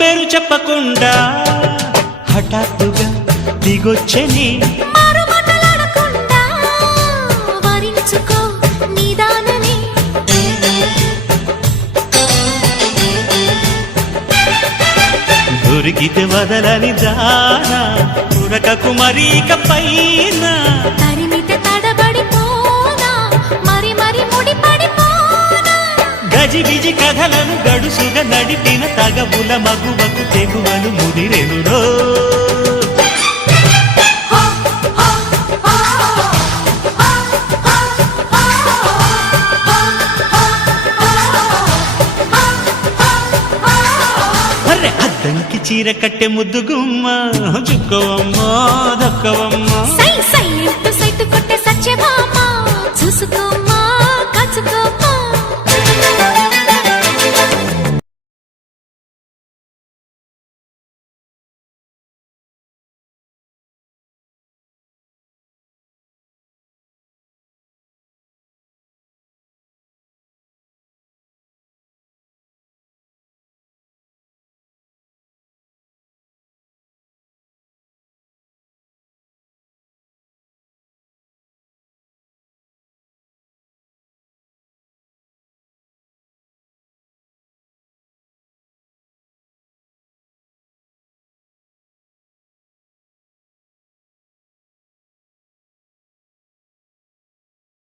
పేరు చెప్పకుండా హఠాత్తుగా దిగొచ్చని దొరికితే వదలని జానా ఉరకకు మరీక పైన తరిమితే తడబడిపోనా మరి మరి ముడిపడిపోనా గజిబిజి కథలను గడుసుగా నడిపిన తగవుల మగువకు తెగువలు ముదిరెనురో అద్దంకి చీర కట్టె ముద్దు గుమ్మ చుక్కవమ్మ దక్కవమ్మ సై సై సైటు కొట్టే సత్యభామ